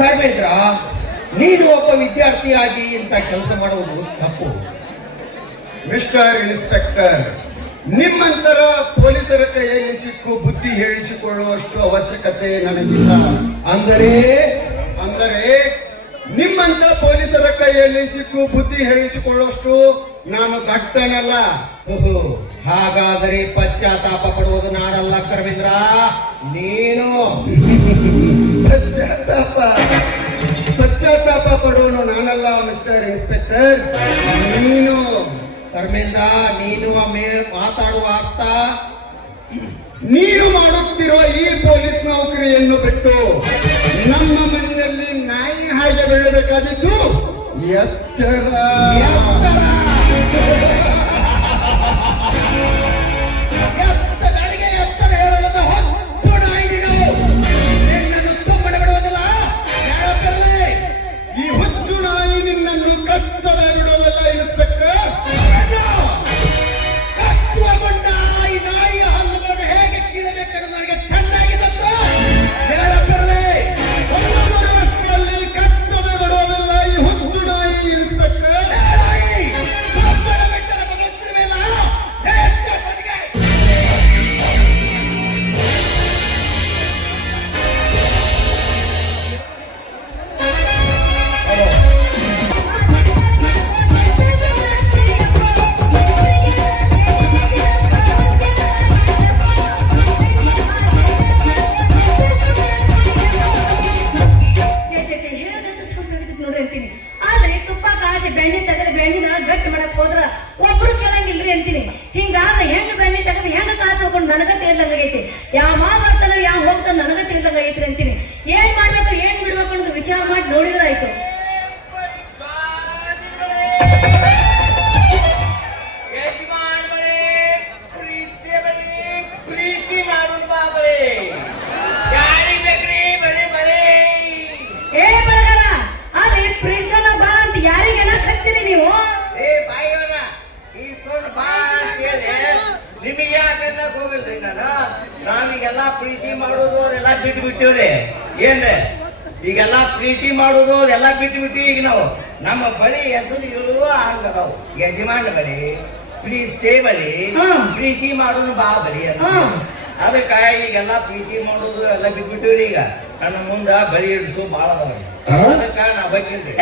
ಧರ್ಮೇಂದ್ರ, ನೀನು ಒಬ್ಬ ವಿದ್ಯಾರ್ಥಿಯಾಗಿ ಇಂಥ ಕೆಲಸ ಮಾಡುವುದು ತಪ್ಪು. ಮಿಸ್ಟರ್ ಇನ್ಸ್ಪೆಕ್ಟರ್, ನಿಮ್ಮಂತರ ಪೊಲೀಸರ ಕೈಯಲ್ಲಿ ಸಿಕ್ಕು ಬುದ್ಧಿ ಹೇಳಿಸಿಕೊಳ್ಳುವಷ್ಟು ಅವಶ್ಯಕತೆ ನನಗಿಲ್ಲ. ಅಂದರೆ ನಿಮ್ಮಂತ ಪೊಲೀಸರ ಕೈಯಲ್ಲಿ ಸಿಕ್ಕು ಬುದ್ಧಿ ಹೇಳಿಸಿಕೊಳ್ಳುವಷ್ಟು ನಾನು ದಟ್ಟನಲ್ಲ. ಹಾಗಾದರೆ ಪಶ್ಚಾತ್ತಾಪ ಪಡುವುದು ನಾನಲ್ಲ ಧರ್ಮೇಂದ್ರ, ನೀನು. ಪಶ್ಚಾತ್ತಾಪ ಪಡುವನು ನಾನಲ್ಲ ಮಿಸ್ಟರ್ ಇನ್ಸ್ಪೆಕ್ಟರ್, ನೀನು. ಧರ್ಮೇಂದ್ರ, ನೀನು ಒಮ್ಮೆ ಮಾತಾಡುವ ಅರ್ಥ, ನೀನು ಮಾಡುತ್ತಿರುವ ಈ ಪೊಲೀಸ್ ನೌಕರಿಯನ್ನು ಬಿಟ್ಟು ನಮ್ಮ ಮನೆಯಲ್ಲಿ ನಾಯಿ ಹಾಗೆ ಬೆಳಬೇಕಾದಿತ್ತು ಎಚ್ಚರ. ಈ ಹುಚ್ಚು ನಾಯಿ ನಿನ್ನನ್ನು ಕಚ್ಚದ ಬಿಡೋದಲ್ಲ ಇನ್ಸ್ಪೆಕ್ಟರ್. ನನಗ ತಿಳಿದಂಗೈತಿ. ಯಾವ ಬರ್ತಾನ ಯಾವ ಹೋಗ್ತಾನ ನನಗ ತಿಳಿದಂಗೈತ್ರಿ ಅಂತೀನಿ. ಏನ್ ಮಾಡ್ಬೇಕು ಏನ್ ಬಿಡ್ಬೇಕು ಅನ್ನೋದು ವಿಚಾರ ಮಾಡಿ ನೋಡಿದ್ರಾಯ್ತು. ಏ ಬಳಗರ, ಅದೇ ಪ್ರೀಸನ ಬಾ ಅಂತ ಯಾರಿಗೆನ ಕತ್ತೀರಿ ನೀವು? ನಿಮಗೆ ಯಾಕಂದ್ರೆ ಹೋಗಿಲ್ರಿ ನಾವೀಗೆಲ್ಲ ಪ್ರೀತಿ ಮಾಡೋದು ಅದೆಲ್ಲ ಬಿಟ್ಟು ಬಿಟ್ಟಿವ್ರಿ. ಏನ್ರಿ ಈಗೆಲ್ಲ ಪ್ರೀತಿ ಮಾಡೋದು ಅದೆಲ್ಲ ಬಿಟ್ಟು ಬಿಟ್ಟಿವಿ. ಈಗ ನಾವು ನಮ್ಮ ಬಳಿ ಹೆಸರು ಇಳುವ ಹಂಗದಾವು. ಯಜಮಾನ ಬಳಿ ಪ್ರೀತಿ ಬಳಿ ಪ್ರೀತಿ ಮಾಡೋದು ಬಾ ಬಳಿ ಅಂತ. ಅದಕ್ಕ ಈಗೆಲ್ಲ ಪ್ರೀತಿ ಮಾಡೋದು ಎಲ್ಲ ಬಿಟ್ಬಿಟ್ಟಿವ್ರಿ. ಈಗ ನನ್ನ ಮುಂದ ಬಳಿ ಇಡಿಸು ಬಾಳ ಅದಾವ್ರಿ. ಅದಕ್ಕ ನಾ ಬಕ್ಕಿಲ್ರಿ.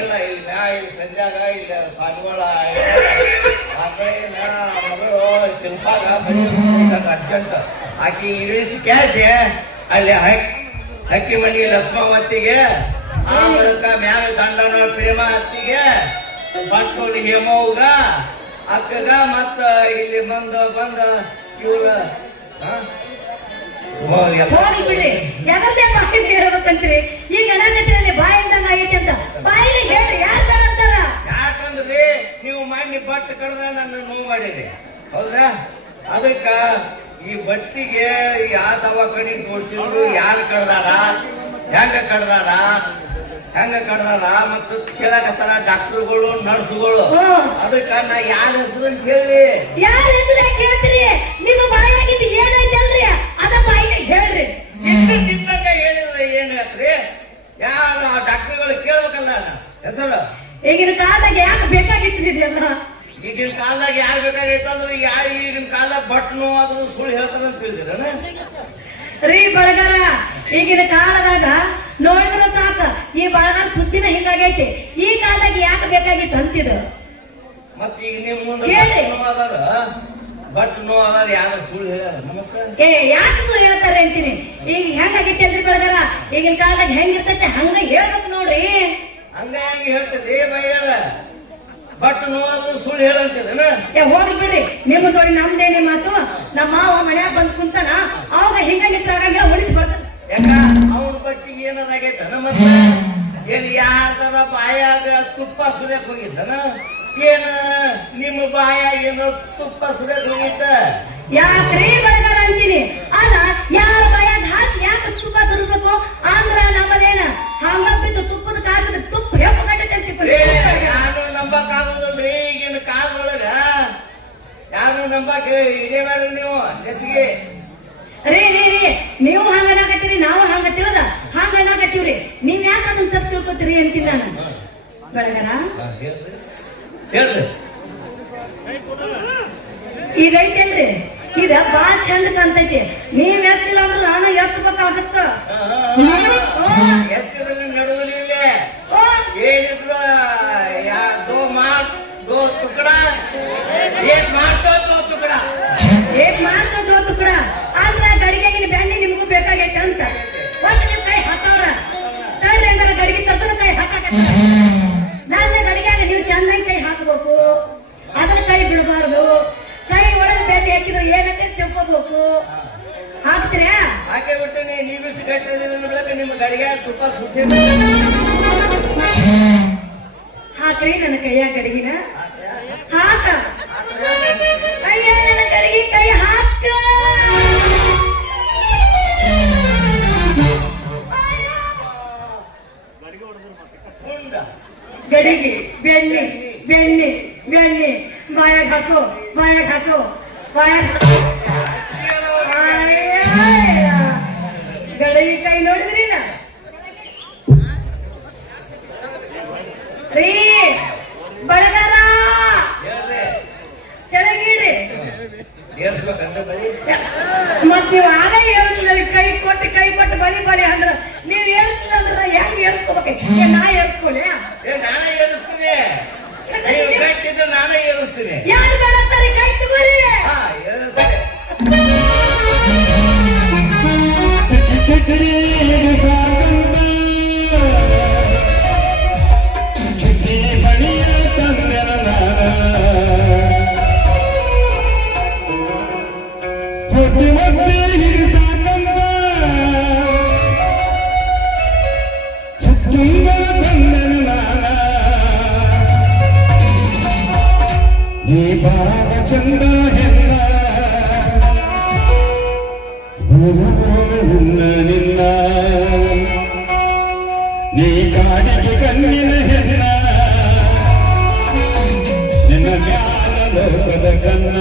ಇಲ್ಲ ಇಲ್ಲಿ ಸಂಧ್ಯಾಗ ಇಲ್ಲ ಸ್ವಾಮಿಗಳ ಮಗಳು ಶಿಲ್ಪಾಗ ಅರ್ಜೆಂಟ್ ಆಕಿ ಇಳಿಸಿ ಕ್ಯಾಸಿ ಅಲ್ಲಿ ಹಕ್ಕಿ ಮಣಿ ಲಕ್ಷ್ಮಾವತಿಗೆ, ಆ ಬಳಿಕ ಮ್ಯಾಲ ದಂಡನ ಪ್ರೇಮ ಅತ್ತಿಗೆ, ಬಟ್ಟೋಲಿ ಹೇಮವ್ಗ ಅಕ್ಕಗ, ಮತ್ತ ಇಲ್ಲಿ ಬಂದ ಇವ್ರ ಹೋಗಿ ಬಿಡ್ರಿ. ಎದರ್ಲೆ ಬಾಯಿ ಹೇಳ್ಬೇಕಂತೀರಿ? ಈಗ ಅನಾಗತ್ರಲ್ಲಿ ಬಾಯಿಂದಂಗ ಆಗೈತಿ ಅಂತ ಬಾಯಿಲಿ ಹೇಳ್ರಿ. ಯಾರ ಅಂತಾರ? ಯಾಕಂದ್ರಿ ನೀವು ಮಣ್ಣಿ ಬಟ್ಟೆ ಕಡ್ದ ನನ್ನ ನೋವು ಮಾಡಿರಿ, ಹೌದ್ರಾ? ಅದಕ್ಕ ಈ ಬಟ್ಟಿಗೆ ಯಾವ ದವಾಖಾನಿ ತೋರ್ಸಿದ್ರು ಯಾರು ಕಡ್ದಾರ, ಹೆಂಗ ಕಡ್ದಾರ ಮತ್ತು ಕೇಳಕತ್ತಾರ ಡಾಕ್ಟರ್ಗಳು ನರ್ಸ್ಗಳು. ಅದಕ್ಕ ನಾ ಯಾರ ಹೆಸರು ಅಂತ ಹೇಳಿ ಯಾರ ಹೆಸರು ಕೇಳ್ತೀರಿ? ನಿಮ್ಮ ಬಾಯಾಗಿದ್ದು ಏನೈತೆ ಅಲ್ರಿ ಅದ ಬಾಯಿಗೆ ಹೇಳ್ರಿ. ಇದ್ದಂಗ ಹೇಳಿದ್ರೆ ಏನ್ ಹೇಳ್ತ್ರಿ? ಯಾರ ಡಾಕ್ಟರ್ಗಳು ಕೇಳ್ಬೇಕಲ್ಲ ಹೆಸರು. ಈಗಿನ ಕಾಲದಾಗ ಯಾಕೆ ಬೇಕಾಗಿತ್ತು ಇದೆಲ್ಲ? ಈಗಿನ ಕಾಲದಾಗ ಯಾರು ಬೇಕಾಗೈತೆ ಅಂದ್ರೆ ಯಾರು ಈಗಿನ ಕಾಲದಾಗ ಬಟ್ನು ಆದ್ರೂ ಸುಳ್ಳು ಹೇಳ್ತಾರ ಅಂತ ತಿಳಿದಿರ ರೀ ಬಳಗಾರ. ಈಗಿನ ಕಾಲದಾಗ ನೋಡಿದ್ರ ಸಾಕ ಈ ಬಳಗಾರ ಸುದ್ದಿನ ಹಿಂಗಾಗೈತಿ. ಈ ಕಾಲದಾಗ ಯಾಕೆ ಬೇಕಾಗಿತ್ತು ಅಂತಿದ? ಮತ್ತ ಈಗ ನಿಮ್ ಮುಂದೆ ಬಟ್ ನೋ ಅದಾರ ಯಾರು ಸುಳ್ಳು ಹೇಳ್ಯಾರ? ಯಾಕೆ ಸುಳ್ಳು ಹೇಳ್ತಾರೆ ಅಂತೀನಿ. ಈಗ ಹೆಂಗಾಗೈತಿ ಅಲ್ರಿ ಬಳಗಾರ? ಈಗಿನ ಕಾಲದಾಗ ಹೆಂಗಿರ್ತೈತೆ ಹಂಗ ಹೇಳ್ಬೇಕು ನೋಡ್ರಿ. ಹಂಗ ಹೆಂಗ ಹೇಳ್ತದೆ ಬೈಯಾರ? ಬಟ್ ನೋವಾದ್ರೂ ಸುಳ್ಳು ಹೇಳಂತೀರ? ಹೋಗಿ ಬಿಡ್ರಿ, ನಿಮ್ಮ ಜೋಡಿ ನಮ್ದೇನೆ ಮಾತು. ನಮ್ಮ ಮಾವ ಮನ್ಯಾಗ ಬಂದ್ ಕುಂತಾನ, ಅವಾಗ ಹಿಂಗ ನಿಂತಾಗಂಗಿಲ್ಲ ಉಳಿಸಿ ಬರ್ತಾನ. ಯಾಕ ಅವನ ಬಟ್ಟಿಗೆ ಏನಾರ ಆಗೈತನ? ಮತ್ತೆ ಏನ್ ಯಾರ್ದಾರ ಬಾಯಾಗ ತುಪ್ಪ ಸುರಿಯಕ್ ಹೋಗಿದ್ದನ? ಏನ ನಿಮ್ಮ ಬಾಯಾಗ ಏನೋ ತುಪ್ಪ ಸುರಿಯಕ್ ಹೋಗಿದ್ದ? ಯಾಕ್ರಿ ಬಳಗಾರ ಅಂತೀನಿ? ಅಲ್ಲ, ಯಾರ ಬಾಯಾಗ ಹಾಸಿ ಯಾಕೆ ತುಪ್ಪ ಸುರಿಬೇಕು? ಅಂದ್ರ ನಮ್ಮದೇನ ಹಂಗ ಬಿದ್ದು ತುಪ್ಪದ ಕಾಸಿದ ತುಪ್ಪ ಹೆಪ್ಪ ಕಟ್ಟೈತಿ. ಯಾರು ನಂಬಕ್ಕಾಗುದಿಲ್ರಿ ಈಗಿನ ಕಾಲದೊಳಗ. ಯಾರು ನಂಬಕ್ ಇಡೇ ಮಾಡ್ರಿ ನೀವು ಹೆಚ್ಚಿಗೆ. ರೀ ರೀ ರೀ ನೀವು ಹಂಗ ಅನ್ನಕತ್ತೀರಿ, ನಾವು ಹಂಗ ತಿಳಿದ ಹಂಗ ಅನ್ನಕತ್ತೀವ್ರಿ. ನೀವ್ ಯಾಕೆ ಅದನ್ನ ತಪ್ಪು ತಿಳ್ಕೊತೀರಿ ಅಂತೀನಿ ನಾನು. ಬೆಳಗಾರ ಹೇಳ್ರಿ. ಈಗ ಐತೇನ್ರಿ, ಇದ ಬಾಳ ಚಂದ ಕಾಣ್ತೈತಿ. ನೀವ್ ಎತ್ತಿಲ್ಲ ಅಂದ್ರ ನಾನು ಎತ್ತಬೇಕಾಗತ್ತ. ಎತ್ತಿದ್ರೆ ನಡುವಲಿಲ್ಲ ಏನಿದ್ರು ದೋ ಮಾರ್ ದೋ ತುಕಡ ಏಕ್ ಮಾಡ್ತೋ ದೋ ತುಕಡ ಏಕ್ ಮಾಡ್ತೋ ದೋ ತುಕಡ ಅಂದ್ರ ಗಡಿಗೆಗಿನ ಬ್ಯಾನಿ ನಿಮ್ಗೂ ಬೇಕಾಗೈತೆ ಅಂತ ಒಟ್ಟು ನಿಮ್ ಕೈ ಹಾಕವ್ರ. ತಡ್ರಿ ಹಂಗಾರ ಗಡಿಗೆ ತರ್ತರ ಕೈ ಹಾಕಕತ್ತ. ನನ್ನ ಗಡಿಗ್ಯಾಗ ನೀವು ಚಂದಂಗ್ ಕೈ ಹಾಕ್ಬೇಕು, ಅದನ್ನ ಕೈ ಬಿಡಬಾರ್ದು. ಕೈ ಒಳಗ್ ಬೇಟಿ ಹಾಕಿದ್ರೆ ಏನಂತ ತಿಳ್ಕೋಬೇಕು. ಹಾಕ್ತೀರಾ? ಹಾಕೇ ಬಿಡ್ತೇನೆ. ನೀವಿಷ್ಟು ಗಟ್ಟಿ ನಿಮ್ಮ ಗಡಿಗೆ ತುಪ್ಪ ಸುಸಿ ಹಾಕ್ರಿ ನನ್ನ ಕೈಯಾಗ ಗಡಿಗಿನ ಹಾಕ. ಅಯ್ಯ ನನ್ನ ಗಡಿಗೆ ಕೈ ಹಾಕ. ಗಡಿಗೆ ಬೆಣ್ಣೆ ಬೆಣ್ಣೆ ಬೆಣ್ಣೆ ಬಾಯಾಗ ಹಾಕು, ಬಾಯಾಗ ಹಾಕು, ಬಾಯಾಗ ಗಡಿಗೆ ಕೈ ನೋಡಿದ್ರಿಲ್ಲ ರೀ ಬಡಗಾರ ಕೆಳಗಿಡ್ರಿ. ಮತ್ ನೀವು ಆಗ ಏರಿಸಿಲ್ಲ, ಕೈ ಕೊಟ್ಟು ಬಳಿ ಬಳಿ ಅಂದ್ರ ನೀವ್ ಏರಿಸಿಲ್ಲ ಅಂದ್ರ ಹೆಂಗ್ ಏರಿಸ್ಕೋಬೇಕು? ನಾ ಏರಿಸ್ಕೊಳೆ? ನಾನೇ ಏರಿಸ್ತೀನಿ. ಗಟ್ಟಿದ್ದು ನಾನೇ ಏರಿಸ್ತೀನಿ. ಯಾರು ಬೇಡಂತಾರೆ ಕೈ ತಗೋರಿ. ಚಂದ ನಿನ್ನ ನೀ ಕಾಡಿಗೆ ಕಣ್ಣಿನ ಹೆಣ್ಣ ನಿನ್ನ ಜ್ಞಾನ ಲೋಕದ ಕನ್ನ.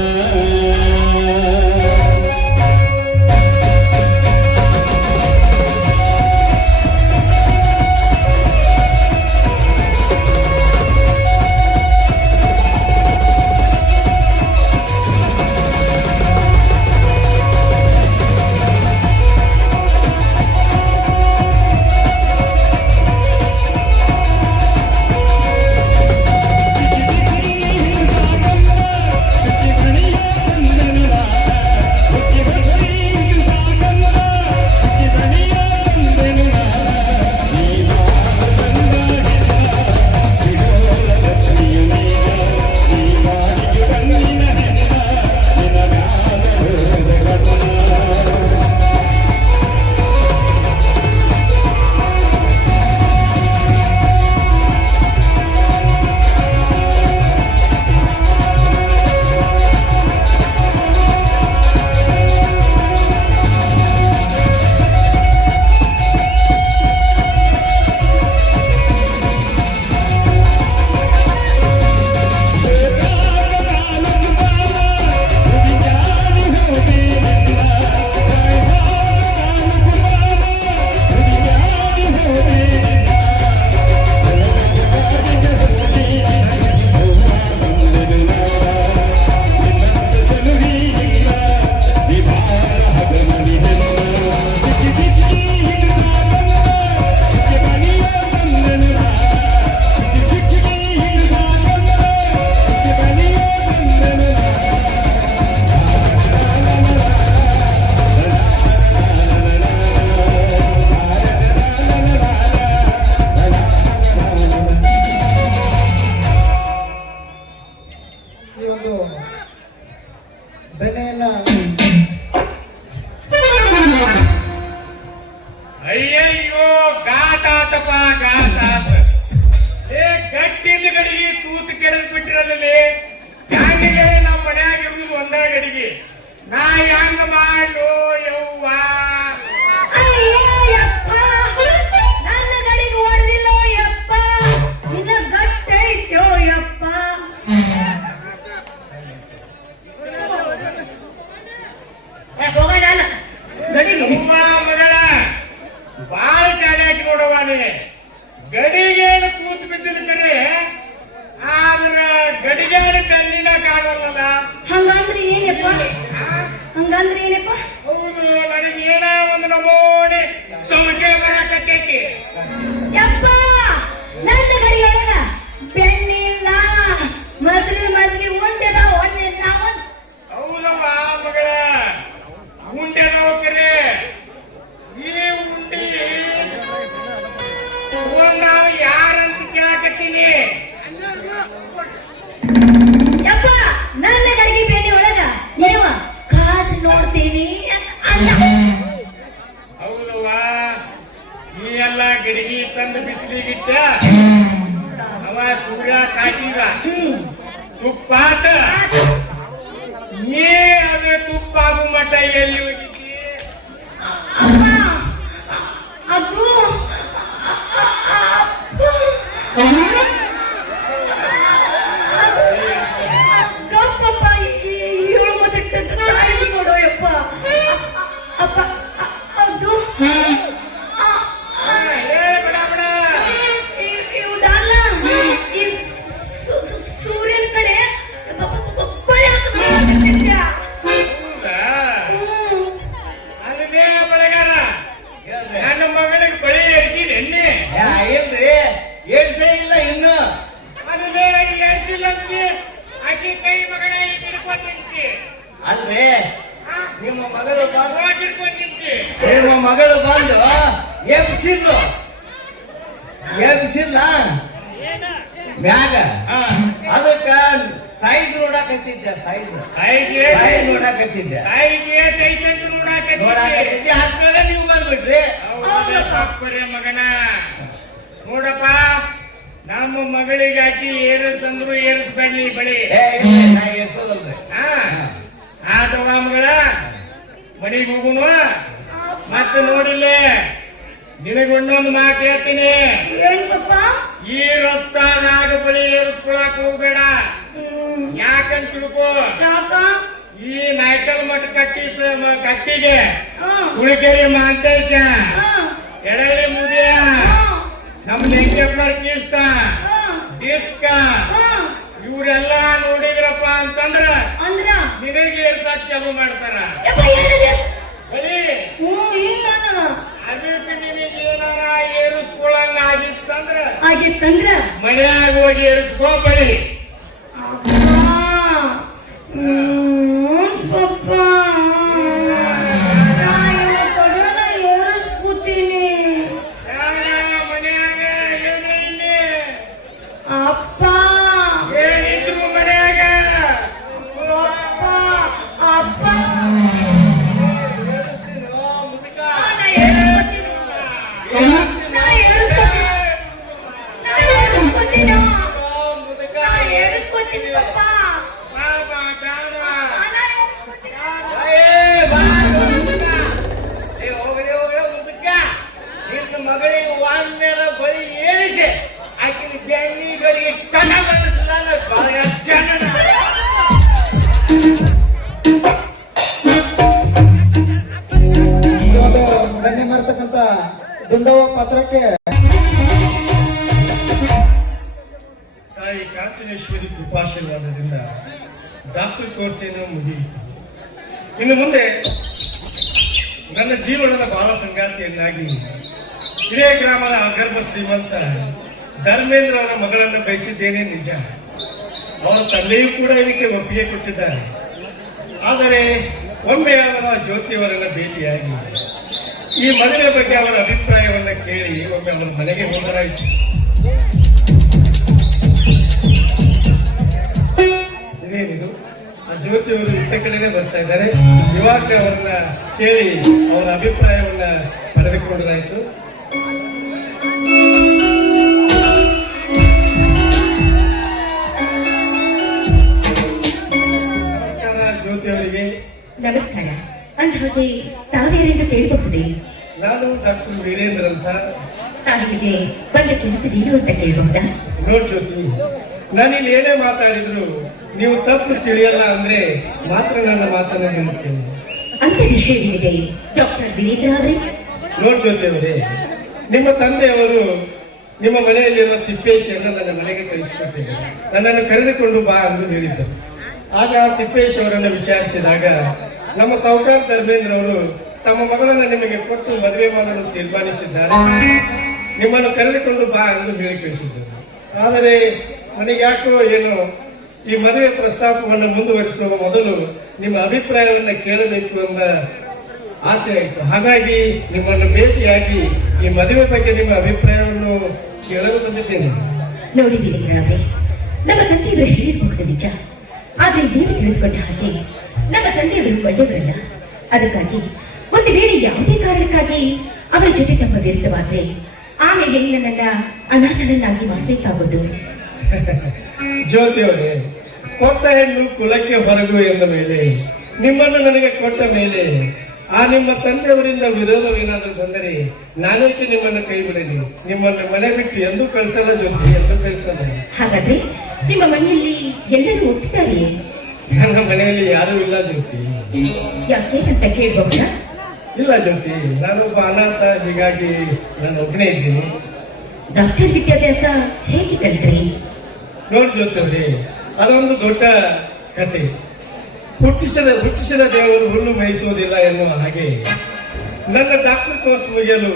ಅಯ್ಯಯ್ಯೋ ಗಾತಾತಪ್ಪ ಗಾತಾತ. ಗಟ್ಟಿನ ಗಡಿಗೆ ತೂತು ಕೆಡದ್ ಬಿಟ್ಟಿರಲಿ. ಹ್ಯಾಂಗಿಗೆ ನಮ್ಮ ಮನ್ಯಾಗ ಇರುವುದು ಒಂದೇ ಗಡಿಗೆ. ನಾ ಹೆಂಗ ಮಾಡೋ ಯವ್ವ? ನನ್ನ ಗಡಿಗೆ ಹೊಡೆದಿಲ್ಲೋ ಯಪ್ಪ, ನಿನ್ನ ಗಟ್ಟೈತ್ಯೋ ಯಪ್ಪ. ಹೋಗೋಣ ಬರಲ್ಲ. ಹಂಗಂದ್ರೆ ಏನಪ್ಪ? ಹಂಗಂದ್ರೆ ಏನಪ್ಪ? ಹೌದು, ನನಗೆ ಏನೋ ಒಂದು ನಮೂನೆ ಸಂಶಯ ಬರಕತ್ತೈತಿ. ಯಪ್ಪ, ನನ್ನ ಗಡಿಯೊಳಗ ಬೆಣ್ಣಿಲ್ಲ, ಮಸ್ರಿ ಉಂಡೆದ ಒಂದಿಲ್ಲ ಒಂದ್. ಹೌದವ್ವ ಮಗಳ, ಉಂಡೆ ಕರೆ ಈ ಉಂಡಿ ನಾವು ಯಾರಂತ ಕೇಳಕತ್ತೀನಿ. ಯಪ್ಪ, ನನ್ನ ಗಡಿಗೆ ಬೆಣ್ಣೆ ಒಳಗ ನೀವ ಕಾಸು ನೋಡ್ತೀನಿ ಅಲ್ಲ. ಹೌದವ್ವ, ಈ ಎಲ್ಲ ಗಡಿಗೆ ತಂದು ಬಿಸಿಲಿಗಿಟ್ಟ ಅವ ಸೂರ್ಯ ಕಾಸಿದ ತುಪ್ಪಾತ. ನೀ ಅದು ತುಪ್ಪ ಆಗು ಮಟ್ಟ ಎಲ್ಲಿ ಹೋಗಿದ್ದಿ? ಅಪ್ಪ, ಅದು ಗಪ್ಪಪ್ಪ, ಏಳು ಮತ್ತೆ ಟೈಮ್ ಕೊಡೋ ಯಪ್ಪ. ಅಪ್ಪ, ಅದು ಇವುದಲ್ಲ, ಈ ಸೂರ್ಯನ ಕಡೆ ಬಳೆ ಹಾಕಿದ್ಯಾ? ಹೌದಾ? ಅಲ್ಲೇ ಬಳಗಾರ ನನ್ನ ಮಗಳಿಗೆ ಬಳಿ ಎರಿಸಿದೆ ಎಣ್ಣೆ. ಇಲ್ರಿ, ಏಡ್ಸೇ ಇಲ್ಲ ಇನ್ನು. ಅಲ್ಲೇ ಎರಿಸಿಲ್ಲಂತೆ ಆಕೆ ಕೈ ಮಗನ ಹಿಡ್ಕೊಂಡು ನಿಂತಿ. ಅಲ್ರಿ, ನಿಮ್ಮ ಮಗಳು ಬಂದು ಹಿಡ್ಕೊಂಡು ನಿಂತಿ. ನಿಮ್ಮ ಮಗಳು ಬಂದು ಎಬ್ಸಿದ್ಲು ಮ್ಯಾಗ. ಅದಕ್ಕ ಸೈಜ್ ನೋಡಾಕತ್ತಿದ್ದೆ, ಸೈಜ್ ನೋಡಾಕತ್ತಿದ್ದೆ ನೋಡಾಕತ್ತಿದ್ದೆ. ಅದ್ಮೇಲೆ ನೀವು ಬಂದ್ಬಿಟ್ರಿ. ತಪ್ಪರೆ ಮಗನ. ನೋಡಪ್ಪ, ನಮ್ಮ ಮಗಳಿಗೆ ಹಾಕಿ ಏರಿಸಂದ್ರು ಏರಿಸ್ಬೇಡಿ ಬಳಿ. ನಾ ಎರ್ಸೋದಲ್ರಿ. ಆತವ ಮಗಳ, ಮನೆಗೆ ಹೋಗುನು. ಮತ್ತೆ ನೋಡಿಲ್ಲೇ ನಿನಗೊಂದೊಂದು ಮಾತು ಹೇಳ್ತೀನಿ. ಏನಪ್ಪ? ಈ ರಸ್ತಾದಾಗ ಬಳಿ ಏರಿಸ್ಕೊಳಕ್ ಹೋಗ್ಬೇಡ. ಯಾಕಂತ ತಿಳ್ಕೋ, ಯಾಕ? ಈ ನಾಯ್ಕಲ್ ಮಠ ಕಟ್ಟಿಗೆ ಸುಳಿಕೆರೆ ಮಾಂತೇಶ, ಎಡಳಿ ಮುದಿಯ, ನಮ್ಮ ಲಿಂಗಪ್ಪನವ್ರ ಕೀಷ್ಟ ಡಿಸ್ಕ ಇವರೆಲ್ಲ ನೋಡಿದ್ರಪ್ಪ ಅಂತಂದ್ರ ಅಂದ್ರ ನಿನಗೆ ಏರ್ಸಾಕ್ ಚಾಲು ಮಾಡ್ತಾರ. ಯಪ್ಪ, ಏನಿದೆ? ಬರೀ ಈಗ ಅದಕ್ಕೆ ನಿನಗೆ ಏನಾರ ಏರಿಸ್ಕೊಳಂಗ ಆಗಿತ್ತಂದ್ರ ಮನ್ಯಾಗ ಹೋಗಿ ಏರಿಸ್ಕೋ ಬರೀ. ಪಪ್ಪ, ಏರಿಸ್ಕೂತೀನಿ. ಮನ್ಯಾಗ ಏನು ಇಲ್ಲಿ ಅಪ್ಪ, ಏನಿದ್ರು ಮನ್ಯಾಗ ಅಪ್ಪ, ಅಪ್ಪ, ಏರಿಸ್ಕೊತೀನಿ ಪಪ್ಪ. ಮಗಳಿಗೆ ವಾನ್ಮೇರ ಬಳಿ ಏರಿಸಿ ಆಕಿನ ಬೆಳಿಗ್ಗೆ ಕಣ್ಣ ಬರೆಸಲ್ಲ. ಬೆಣ್ಣೆ ಮಾರ್ತಕ್ಕಂತ ದುಂಡವ ಪಾತ್ರಕ್ಕೆ ತಾಯಿ ಕಾಂಚನೇಶ್ವರಿ ಕೃಪಾಶೀರ್ವಾದದಿಂದ ಡಾಕ್ಟರ್ ಕೋರ್ಸೇನ ಮುಗಿಯಿತು. ಇನ್ನು ಮುಂದೆ ನನ್ನ ಜೀವನದ ಬಾಲ ಸಂಗಾತಿಯನ್ನಾಗಿ ಇದೇ ಗ್ರಾಮದ ಅಗರ್ಭ ಶ್ರೀಮಂತ ಧರ್ಮೇಂದ್ರ ಅವರ ಮಗಳನ್ನು ಬಯಸಿದ್ದೇನೆ ನಿಜ. ಅವರ ತಂದೆಯೂ ಕೂಡ ಇದಕ್ಕೆ ಒಪ್ಪಿಗೆ ಕೊಟ್ಟಿದ್ದಾರೆ. ಆದರೆ ಒಮ್ಮೆ ಅವರ ಜ್ಯೋತಿಯವರನ್ನ ಭೇಟಿಯಾಗಿ ಈ ಮದುವೆ ಬಗ್ಗೆ ಅವರ ಅಭಿಪ್ರಾಯವನ್ನ ಕೇಳಿ ಒಮ್ಮೆ ಅವರ ಮನೆಗೆ ಹೋಗಲಾಯಿತು. ಇದೇನಿದು, ಆ ಜ್ಯೋತಿಯವರು ಇತ್ತ ಕಡೆನೆ ಬರ್ತಾ ಇದ್ದಾರೆ. ಇವಾಗ ಅವರನ್ನ ಕೇಳಿ ಅವರ ಅಭಿಪ್ರಾಯವನ್ನ ಪಡೆದುಕೊಂಡರಾಯ್ತು. ನಮಸ್ಕಾರ ಜ್ಯೋತಿಯವರಿಗೆ. ನಮಸ್ಕಾರ. ಅಂದ್ಹಾಗೆ ತಾವೇರೆಂದು ಕೇಳಬಹುದೇ? ನಾನು ಡಾಕ್ಟರ್ ವೀರೇಂದ್ರ ಅಂತ. ತಾವಿಗೆ ಬಂದ ಕೆಲಸವೇನು ಅಂತ ಕೇಳಬಹುದಾ? ನೋಡ್ ಜ್ಯೋತಿ, ನಾನಿಲ್ಲಿ ಏನೇ ಮಾತಾಡಿದ್ರು ನೀವು ತಪ್ಪು ತಿಳಿಯಲ್ಲ ಅಂದ್ರೆ ಮಾತ್ರ ನನ್ನ ಮಾತನ್ನ ಹೇಳ್ತೇನೆ. ಅಂತ ವಿಷಯವಿದೆ ಡಾಕ್ಟರ್ ವೀರೇಂದ್ರ ಅವರೇ. ನೋಡ್ ಜ್ಯೋತಿ ಅವರೇ, ನಿಮ್ಮ ತಂದೆಯವರು ನಿಮ್ಮ ಮನೆಯಲ್ಲಿರುವ ತಿಪ್ಪೇಶಿಯನ್ನು ನನ್ನ ಮನೆಗೆ ಕಳಿಸಿಕೊಟ್ಟಿದ್ದಾರೆ. ನನ್ನನ್ನು ಕರೆದುಕೊಂಡು ಬಾ ಎಂದು ಹೇಳಿದ್ದರು. ಆಗ ತಿಪ್ಪೇಶ್ ಅವರನ್ನು ವಿಚಾರಿಸಿದಾಗ ನಮ್ಮ ಸಾಹುಕಾರ ಧರ್ಮೇಂದ್ರ ಅವರು ತಮ್ಮ ಮಗಳನ್ನು ನಿಮಗೆ ಕೊಟ್ಟು ಮದುವೆ ಮಾಡಲು ತೀರ್ಮಾನಿಸಿದ್ದಾರೆ, ನಿಮ್ಮನ್ನು ಕರೆದುಕೊಂಡು ಬಾ ಎಂದು ಹೇಳಿ ಕಳಿಸಿದ್ದರು. ಆದರೆ ನನಗೆ ಯಾಕೋ ಏನು ಈ ಮದುವೆ ಪ್ರಸ್ತಾಪವನ್ನು ಮುಂದುವರಿಸುವ ಮೊದಲು ನಿಮ್ಮ ಅಭಿಪ್ರಾಯವನ್ನು ಕೇಳಬೇಕು ಎಂಬ ಆಸೆ ಆಯಿತು. ಹಾಗಾಗಿ ನಿಮ್ಮನ್ನು ಭೇಟಿಯಾಗಿ ಈ ಮದುವೆ ಬಗ್ಗೆ ನಿಮ್ಮ ಅಭಿಪ್ರಾಯವನ್ನು ಕೇಳಲು ಬಂದಿದ್ದೇನೆ. ನೋಡಿ ವೀರೇಂದ್ರವರೇ, ನಮ್ಮ ತಂದೆಯವರು ಹೇಳಿರಬಹುದು ನಿಜ, ಆದ್ರೆ ನೀವು ತಿಳಿದುಕೊಂಡ ಹಾಗೆ ನಮ್ಮ ತಂದೆಯವರು ಒಳ್ಳೆಯವರಲ್ಲ. ಅದಕ್ಕಾಗಿ ಒಂದು ವೇಳೆ ಯಾವುದೇ ಕಾರಣಕ್ಕಾಗಿ ಅವರ ಜೊತೆ ತಮ್ಮ ವಿರುದ್ಧವಾದ್ರೆ ಆಮೇಲೆ ನನ್ನನ್ನ ಅನಾಥನನ್ನಾಗಿ ಮಾಡಬೇಕಾಗುವುದು. ಜ್ಯೋತಿ ಅವರೇ, ಕೊಟ್ಟ ಹೆಣ್ಣು ಕುಲಕ್ಕೆ ಹೊರಗು ಎಂದ ಮೇಲೆ ನಿಮ್ಮನ್ನು ನನಗೆ ಕೊಟ್ಟ ಮೇಲೆ ಆ ನಿಮ್ಮ ತಂದೆಯವರಿಂದ ವಿರೋಧವೇನಾದರೂ ಬಂದರೆ ನಾನೇಕೆ ನಿಮ್ಮನ್ನು ಕೈ ಬಿಡಲಿ? ನಿಮ್ಮನ್ನು ಮನೆ ಬಿಟ್ಟು ಎಂದೂ ಕಳಿಸಲ್ಲ ಜ್ಯೋತಿ, ಎಂದೂ ಕಳಿಸಲ್ಲ. ಹಾಗಾದ್ರೆ ನಿಮ್ಮ ಮನೆಯಲ್ಲಿ ಎಲ್ಲರೂ ಒಪ್ಪಿದ್ದಾರೆಯೇ? ನನ್ನ ಮನೆಯಲ್ಲಿ ಯಾರೂ ಇಲ್ಲ ಜ್ಯೋತಿ. ಯಾಕೆ ಅಂತ ಕೇಳಬಹುದಾ? ಇಲ್ಲ ಜ್ಯೋತಿ, ನಾನೊಬ್ಬ ಅನಾಥ, ಹೀಗಾಗಿ ನಾನು ಒಬ್ಬನೇ ಇದ್ದೀನಿ. ಡಾಕ್ಟರ್ ವಿದ್ಯಾಭ್ಯಾಸ ಹೇಗೆ ಕಲಿತ್ರಿ? ನೋಡಿ ಜ್ಯೋತಿ ಅವರೇ, ಅದೊಂದು ದೊಡ್ಡ ಕತೆ. ಹುಟ್ಟಿಸಿದ ದೇವರು ಹುಲ್ಲು ಮೇಯಿಸುವುದಿಲ್ಲ ಎನ್ನುವ ಹಾಗೆ ನನ್ನ ಡಾಕ್ಟರ್ ಕೋರ್ಸ್ ಮುಗಿಯಲು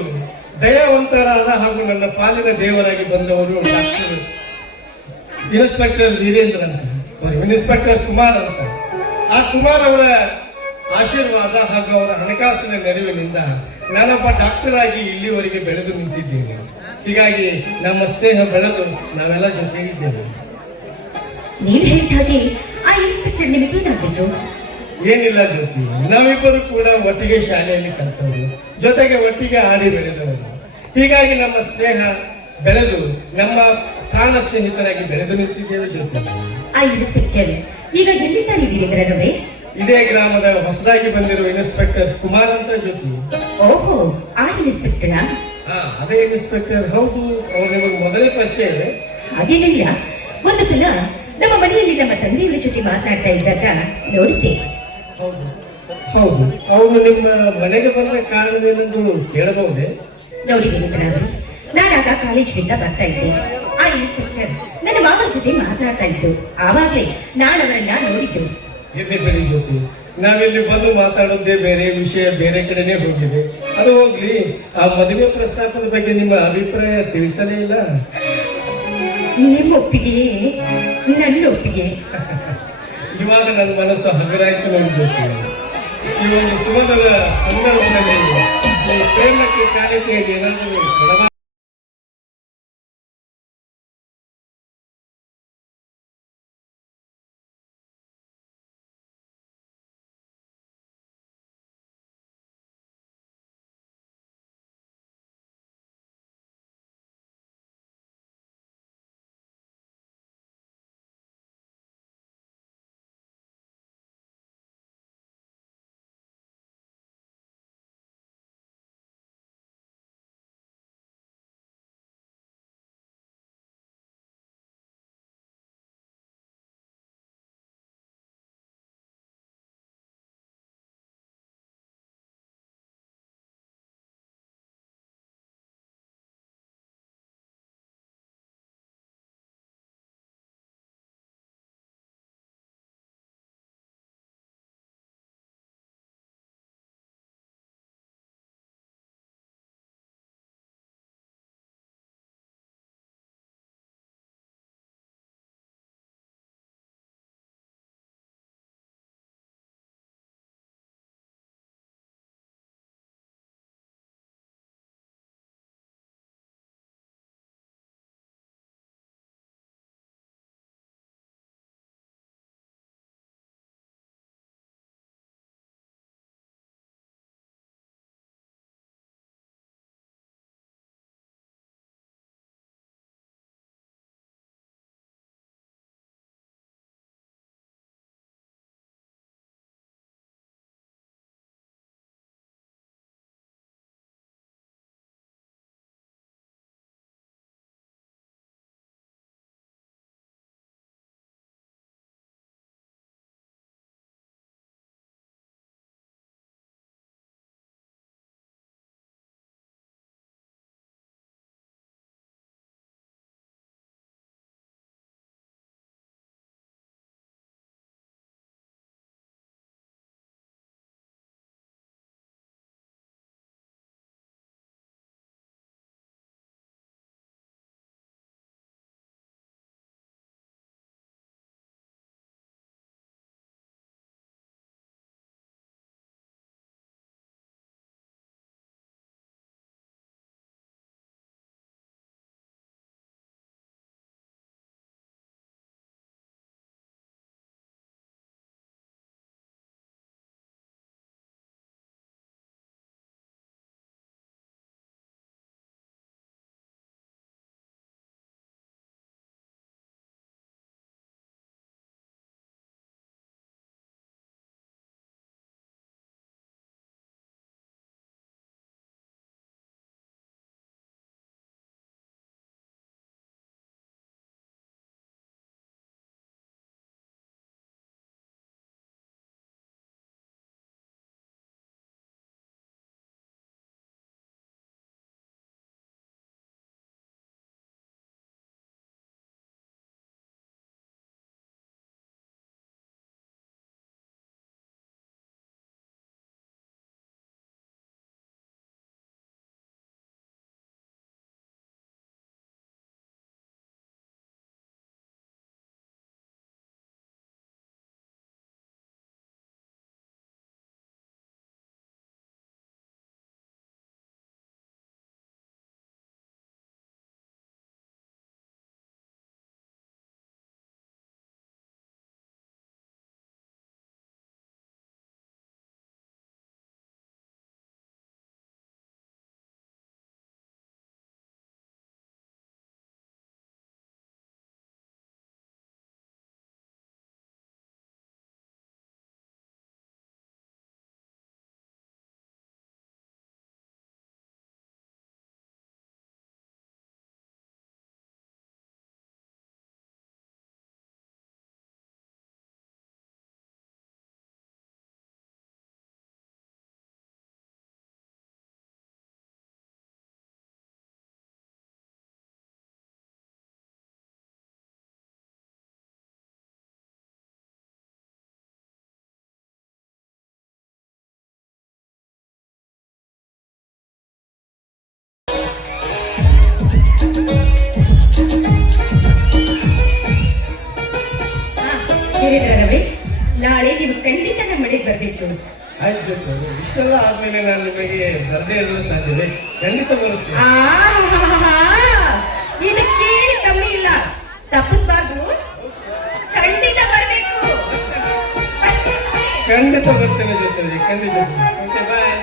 ದಯಾವಂತರಾದ ಹಾಗೂ ನನ್ನ ಪಾಲಿನ ದೇವರಾಗಿ ಬಂದವರು ಡಾಕ್ಟರ್ ಇನ್ಸ್ಪೆಕ್ಟರ್ ವೀರೇಂದ್ರ ಅಂತ, ಇನ್ಸ್ಪೆಕ್ಟರ್ ಕುಮಾರ್ ಅಂತ. ಆ ಕುಮಾರ್ ಅವರ ಆಶೀರ್ವಾದ ಹಾಗೂ ಅವರ ಹಣಕಾಸಿನ ನೆರವಿನಿಂದ ನಾನೊಬ್ಬ ಡಾಕ್ಟರ್ ಆಗಿ ಇಲ್ಲಿವರೆಗೆ ಬೆಳೆದು ನಿಂತಿದ್ದೇನೆ. ಹೀಗಾಗಿ ನಮ್ಮ ಸ್ನೇಹ ಬೆಳೆದು ನಾವೆಲ್ಲ ಜೊತೆಗಿದ್ದೇವೆ. ನೀವು ಹೇಳಿದ ಹಾಗೆ ಆ ಇನ್ಸ್ಪೆಕ್ಟರ್ ನಿಮಗೇನಾಗಬೇಕು? ಏನಿಲ್ಲ ಜ್ಯೋತಿ, ನಾವಿಬ್ಬರು ಕೂಡ ಒಟ್ಟಿಗೆ ಶಾಲೆಯಲ್ಲಿ ಕಲಿತವರು, ಜೊತೆಗೆ ಒಟ್ಟಿಗೆ ಆಡಿ ಬೆಳೆದವರು. ಹೀಗಾಗಿ ನಮ್ಮ ಸ್ನೇಹ ಬೆಳೆದು ನಮ್ಮ ಪ್ರಾಣ ಸ್ನೇಹಿತರಾಗಿ ಬೆಳೆದು ನಿಂತಿದ್ದೇವೆ ಜ್ಯೋತಿ. ಆ ಇನ್ಸ್ಪೆಕ್ಟರ್ ಈಗ ಎಲ್ಲಿದ್ದಾರೆ ವೀರೇಂದ್ರರವರೇ? ಇದೇ ಗ್ರಾಮದ ಹೊಸದಾಗಿ ಬಂದಿರುವ ಇನ್ಸ್ಪೆಕ್ಟರ್ ಕುಮಾರ್ ಅಂತ ಜ್ಯೋತಿ. ಓಹೋ, ಆ ಇನ್ಸ್ಪೆಕ್ಟರಾ? ಅದೇ ಇನ್ಸ್ಪೆಕ್ಟರ್. ಹೌದು, ಅವರು ನಿಮಗೆ ಮೊದಲೇ ಪರಿಚಯ ಇದೆ? ಹಾಗೇನಿಲ್ಲ, ಒಂದು ಸಲ ನಮ್ಮ ಮನೆಯಲ್ಲಿ ನಮ್ಮ ತಂದೆಯವರ ಜೊತೆ ಮಾತನಾಡ್ತಾ ಇದ್ದಾಗ ನೋಡಿದ್ದೆ. ಹೌದು ಹೌದು, ಅವರು ನಿಮ್ಮ ಮನೆಗೆ ಬಂದ ಕಾರಣವೇನೆಂದು ಕೇಳಬಹುದೇ? ನೋಡಿ ವೀರೇಂದ್ರರವರೇ, ನಾನಾಗ ಕಾಲೇಜಿನಿಂದ ಬರ್ತಾ ಇದ್ದೆ. ಆ ಇನ್ಸ್ಪೆಕ್ಟರ್ ನನ್ನ ಮಾವನ ಜೊತೆ ಮಾತನಾಡ್ತಾ ಇದ್ದು, ಆವಾಗಲೇ ನಾನು ಅವರನ್ನ ನೋಡಿದ್ದು. ಇರ್ಲಿ ಬಿಡಿ ಜ್ಯೋತಿ, ನಾವಿಲ್ಲಿ ಬಂದು ಮಾತಾಡೋದೇ ಬೇರೆ ವಿಷಯ, ಬೇರೆ ಕಡೆನೆ ಹೋಗಿದೆ. ಅದು ಹೋಗ್ಲಿ, ಆ ಮದುವೆ ಪ್ರಸ್ತಾಪದ ಬಗ್ಗೆ ನಿಮ್ಮ ಅಭಿಪ್ರಾಯ ತಿಳಿಸಲೇ ಇಲ್ಲ. ನಿಮ್ಮ ಒಪ್ಪಿಗೆಯೇ ನನ್ನ ಒಪ್ಪಿಗೆ. ಇವಾಗ ನನ್ನ ಮನಸ್ಸು ಹಗರಾಯ್ತು ನೋಡಿ ಜ್ಯೋತಿ. ಈ ಒಂದು ಸುಮಧುರ ಸಂದರ್ಭದಲ್ಲಿ ಈ ಪ್ರೇಮಕ್ಕೆ ಕಾಣಿಕೆಯಾಗಿ ಏನಾದರೂ ನೋಡಿದ್ರ ರವಿ, ನಾಳೆ ನೀವು ಖಂಡಿತ ನಮ್ಮ ಮನೆಗೆ ಬರ್ಬೇಕು. ಆಯ್ತು ಜ್ಯೋತಿ, ಇಷ್ಟೆಲ್ಲ ಆದ್ಮೇಲೆ ನಾನು ನಿಮಗೆ ಬರದೇ ಇರಲು ಸಾಧ್ಯವೇ? ಖಂಡಿತ ಬರುತ್ತೆ. ಇದಕ್ಕೇನು ಕಮ್ಮಿ ಇಲ್ಲ, ತಪ್ಪಿಸ್ಬಾರ್ದು, ಖಂಡಿತ ಬರ್ಬೇಕು. ಖಂಡಿತ ಬರ್ತೇನೆ ಜ್ಯೋತಿ, ಖಂಡಿತ. ಓಕೆ, ಬಾಯ್.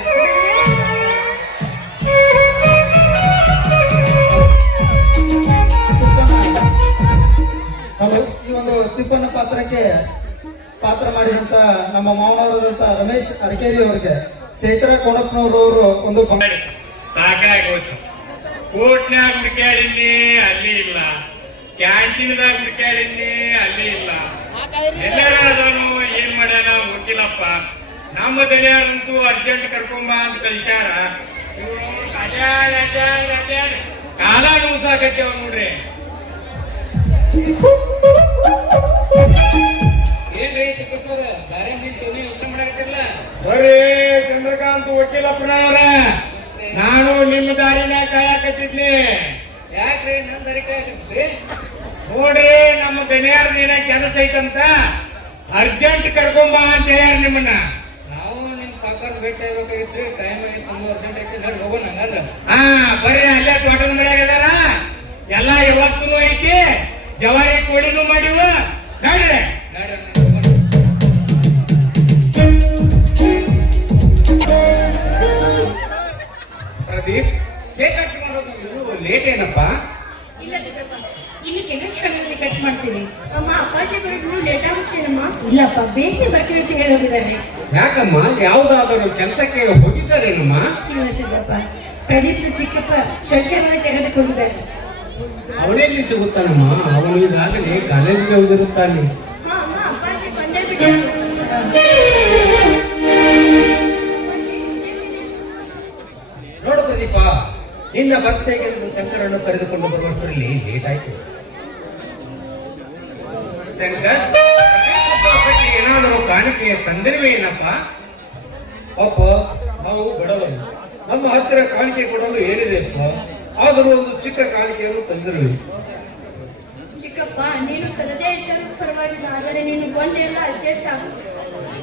ಹಲೋ, ಈ ಒಂದು ತಿಪ್ಪಣ್ಣ ಪಾತ್ರ ಮಾಡಿದಂತ ನಮ್ಮ ಮಾವನವರಾದಂತ ರಮೇಶ್ ಅರಕೇರಿ ಅವರಿಗೆ ಚೈತ್ರ ಕೋಣಪ್ಪನವರು ಒಂದು ಸಾಕಾಗೋಯ್ತು. ಕೋಟ್ನ್ಯಾಗ ಹುಡುಕ್ಯಾಡಿನಿ, ಅಲ್ಲಿ ಇಲ್ಲ. ಕ್ಯಾಂಟೀನ್ದಾಗ ಹುಡುಕ್ಯಾಡಿನಿ, ಅಲ್ಲಿ ಇಲ್ಲ. ಎಲ್ಲಾದ್ರೂ ಏನ್ ಮಾಡ್ಯಾನ ಗೊತ್ತಿಲ್ಲಪ್ಪ. ನಮ್ಮ ದನಿಯಾರಂತೂ ಅರ್ಜೆಂಟ್ ಕರ್ಕೊಂಬ ಅಂತ ವಿಚಾರ. ಕಾಲ ನುಸಾಕತ್ತೇವ ನೋಡ್ರಿ. ಏನ್ರಿ ತಿಪ್ಪಸೋರ ದಾರಿ ನಿಂತು ಯೋಚನೆ ಮಾಡಕತ್ತಿರಲ್ಲ? ಬರೀ ಚಂದ್ರಕಾಂತ್ ವಕೀಲಪ್ಪನವ್ರ, ನಾನು ನಿಮ್ಮ ದಾರಿನ ಕಾಯಕತ್ತಿದ್ನಿ. ಯಾಕ್ರಿ ನನ್ ದಾರಿ ಕಾಯಕತ್ತಿದ್ರಿ? ನೋಡ್ರಿ, ನಮ್ಮ ದನಿಯಾರ್ದ ಏನ ಕೆಲಸ ಐತಂತ ಅರ್ಜೆಂಟ್ ಕರ್ಕೊಂಬ ಅಂತ ಹೇಳ್ಯಾರ ನಿಮ್ಮನ್ನ. ನಾವು ನಿಮ್ ಸಾಕಾರ ಭೇಟಿ ಆಗ್ಬೇಕಾಗಿತ್ರಿ. ಟೈಮ್ ಆಗಿತ್ತು, 3 ಅರ್ಜೆಂಟ್ ಐತಿ, ನೋಡಿ ಹೋಗೋಣ ಹಂಗಂದ್ರ. ಹಾ, ಬರ್ರಿ, ಅಲ್ಲೇ ತೋಟದ ಮನ್ಯಾಗ ಅದಾರ. ಎಲ್ಲಾ ವ್ಯವಸ್ಥೆನೂ ಐತಿ, ಜವಾರಿ ಕೋಳಿನೂ ಮಾಡಿವ. ನೋಡ್ರಿ, ಪ್ರದೀಪ್, ಕೇಕ್ ಕಟ್ ಮಾಡೋದು ಲೇಟ್ ಏನಪ್ಪ? ಇಲ್ಲ ಸಿದ್ದಪ್ಪ, ಇನ್ನು ಕೆಲವು ಕ್ಷಣದಲ್ಲಿ ಕಟ್ ಮಾಡ್ತೀನಿ. ಅಮ್ಮ, ಅಪ್ಪಾಜಿ ಬರೋದು ಲೇಟ್ ಆಗುತ್ತೇನಮ್ಮ? ಇಲ್ಲಪ್ಪ, ಬೇಗ ಬರ್ತೀವಿ ಅಂತ ಹೇಳೋಗಿದ್ದಾರೆ. ಯಾಕಮ್ಮ, ಯಾವ್ದಾದರೂ ಕೆಲಸಕ್ಕೆ ಹೋಗಿದ್ದಾರೇನಮ್ಮ? ಇಲ್ಲ ಸಿದ್ದಪ್ಪ, ಪ್ರದೀಪ್ ಚಿಕ್ಕಪ್ಪ ಶಂಕರನ ಕರೆದುಕೊಂಡಿದ್ದಾರೆ. ಅವನೆಲ್ಲಿ ಸಿಗುತ್ತಾನಮ್ಮ? ಅವನು ಈಗಾಗಲೇ ಕಾಲೇಜಿಗೆ ಹೋಗಿರುತ್ತಾನೆ. ಅಪ್ಪಾಜಿ ಬಂದೇ ಬಿಟ್ಟು ನೋಡು ಪ್ರದೀಪ, ನಿನ್ನ ಬರ್ತ್ಡೇಗೆ ಶಂಕರನ್ನು ಕರೆದುಕೊಂಡು ಬರುವಷ್ಟರಲ್ಲಿ ಲೇಟ್ ಆಯ್ತು. ಶಂಕರ್, ಏನಾದರೂ ಕಾಣಿಕೆಯ ತಂದಿರುವೆ ಏನಪ್ಪ? ಅಪ್ಪ, ನಾವು ಬಡವರು, ನಮ್ಮ ಹತ್ತಿರ ಕಾಣಿಕೆ ಕೊಡಲು ಏನಿದೆ ಅಪ್ಪ, ಆದರೂ ಒಂದು ಚಿಕ್ಕ ಕಾಣಿಕೆಯನ್ನು ತಂದಿರುವೆ. ಚಿಕ್ಕಪ್ಪ, ನೀನು ತರದೇ ಇದ್ದರೂ ಪರವಾಗಿಲ್ಲ, ಆದರೆ ನೀನು ಬಂದೆಲ್ಲ ಅಷ್ಟೇ ಸಾಕು.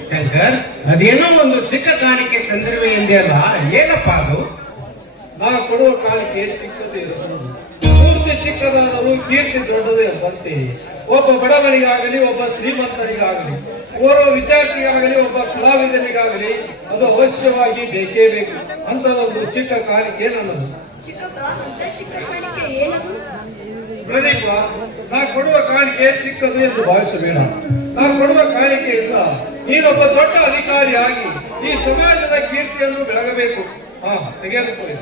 ಶಂಕರ್, ಅದೇನೋ ಒಂದು ಚಿಕ್ಕ ಕಾಣಿಕೆ ತಂದಿರುವೆ ಎಂದೆಯಲ್ಲ, ಏನಪ್ಪ ಅದು? ನಾ ಕೊಡುವ ಕಾಣಿಕೆ ಚಿಕ್ಕದೇ ಇರಬಹುದು. ಪೂರ್ತಿ ಚಿಕ್ಕದಾದರೂ ಕೀರ್ತಿ ದೊಡ್ಡದು ಎಂಬಂತೆ ಒಬ್ಬ ಬಡವನಿಗಾಗಲಿ, ಒಬ್ಬ ಶ್ರೀಮಂತನಿಗಾಗಲಿ, ಓರ್ವ ವಿದ್ಯಾರ್ಥಿಗಾಗಲಿ, ಒಬ್ಬ ಕಲಾವಿದನಿಗಾಗಲಿ ಅದು ಅವಶ್ಯವಾಗಿ ಬೇಕೇ ಬೇಕು. ಅಂತ ಒಂದು ಚಿಕ್ಕ ಕಾಣಿಕೆ ನನ್ನದು. ಚಿಕ್ಕಪ್ಪ, ಅಂತ ಚಿಕ್ಕ ಕಾಣಿಕೆ ಏನದು? ಪ್ರದೀಪ, ನಾ ಕೊಡುವ ಕಾಣಿಕೆ ಚಿಕ್ಕದು ಎಂದು ಭಾವಿಸಬೇಡ. ನಾ ಕೊಡುವ ಕಾಣಿಕೆಯಿಂದ ನೀನೊಬ್ಬ ದೊಡ್ಡ ಅಧಿಕಾರಿಯಾಗಿ ಈ ಸಮಾಜದ ಕೀರ್ತಿಯನ್ನು ಬೆಳಗಬೇಕು. ತೆಗೆದುಕೊಳ್ಳಿ.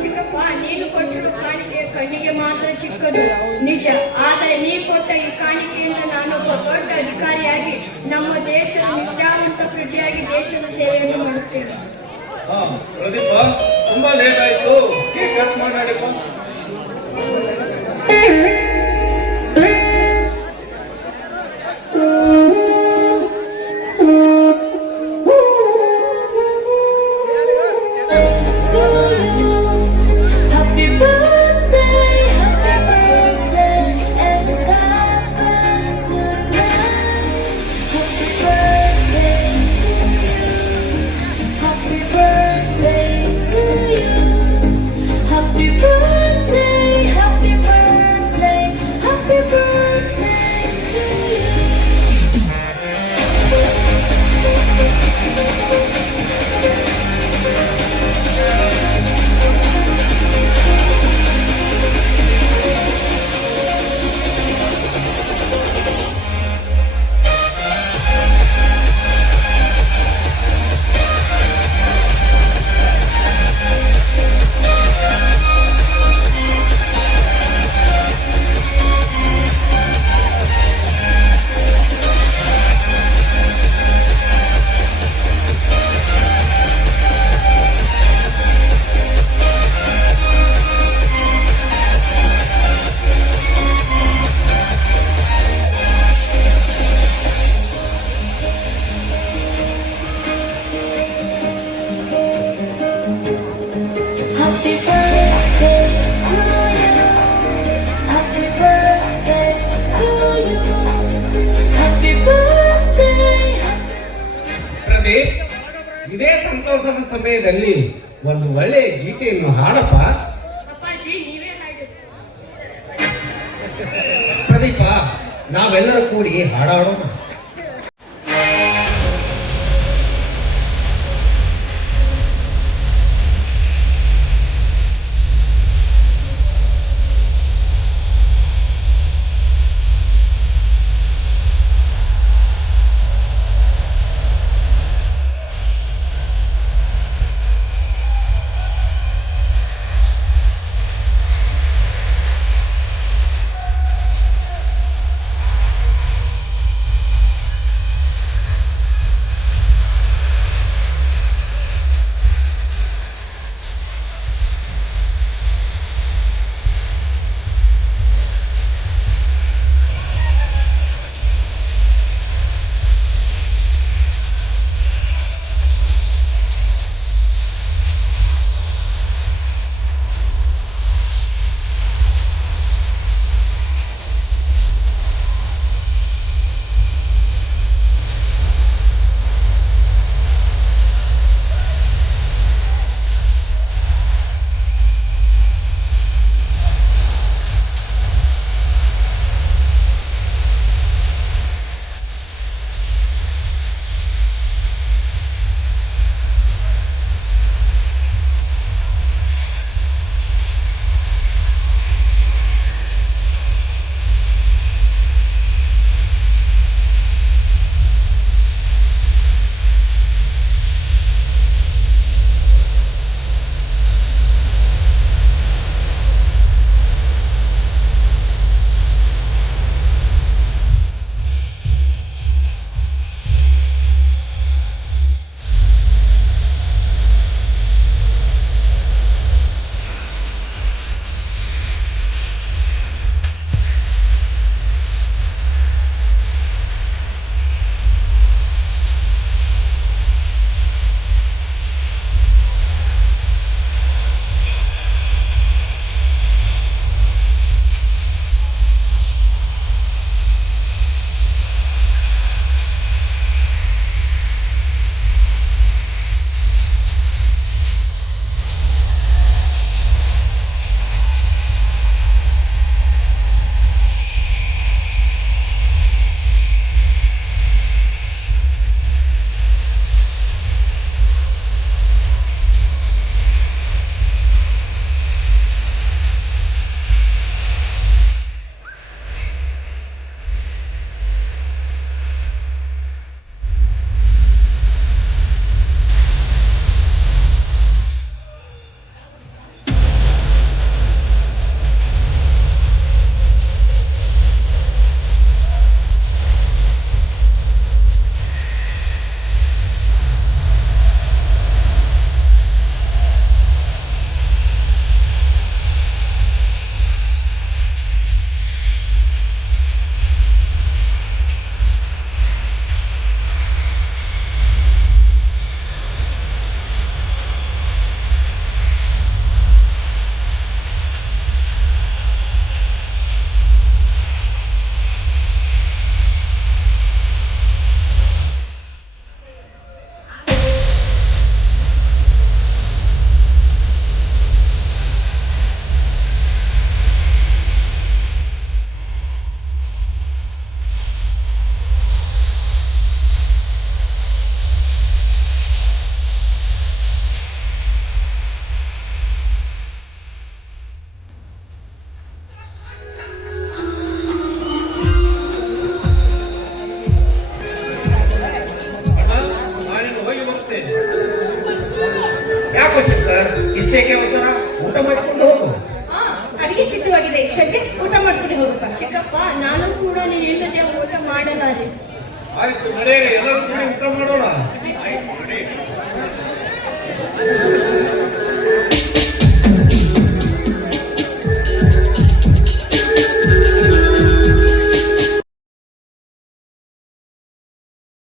ಚಿಕ್ಕಪ್ಪ, ನೀನು ಕೊಟ್ಟಿರುವ ಕಾಣಿಕೆ ಕಣ್ಣಿಗೆ ಮಾತ್ರ ಚಿಕ್ಕದು ನಿಜ, ಆದರೆ ನೀ ಕೊಟ್ಟ ಈ ಕಾಣಿಕೆಯಿಂದ ನಾನೊಬ್ಬ ದೊಡ್ಡ ಅಧಿಕಾರಿಯಾಗಿ ನಮ್ಮ ದೇಶದ ನಿಷ್ಠಾವಂತ ಪ್ರಜೆಯಾಗಿ ದೇಶದ ಸೇವೆಯನ್ನು ಮಾಡುತ್ತೇನೆ. ಪ್ರದೀಪ, ತುಂಬಾ ಲೇಟ್ ಆಯ್ತು, ಕೇಕ್ ಕಟ್ ಮಾಡಿಪ್ಪ. Happy birthday ಪ್ರದೀಪ್, ಇದೇ ಸಂತೋಷದ ಸಮಯದಲ್ಲಿ ಒಂದು ಒಳ್ಳೆಯ ಗೀತೆಯನ್ನು ಹಾಡಪ್ಪ. ಅಪ್ಪಾಜಿ ನೀವೇ ಹಾಡಿ. ಪ್ರದೀಪ, ನಾವೆಲ್ಲರೂ ಕೂಡಿ ಹಾಡಾಡೋಣ. ಯಾಕೋ ಶಂಕರ್, ಇಷ್ಟೇಕೆ ಅವಸರ? ಊಟ ಮಾಡಿಕೊಂಡು ಹೋಗು. ಅಡಿಗೆ ಸಿದ್ಧವಾಗಿದೆ, ಶಂಕರ್ ಊಟ ಮಾಡ್ಕೊಂಡು ಹೋಗಪ್ಪ. ಚಿಕ್ಕಪ್ಪ ನಾನು ಕೂಡ ನೀನ್ ಹೆಂಡತಿಯ ಊಟ ಮಾಡಲಾರೆ. ಆಯ್ತು, ನಡೆಯಿರಿ, ಎಲ್ಲರೂ ಕೂಡಿ ಊಟ ಮಾಡೋಣ.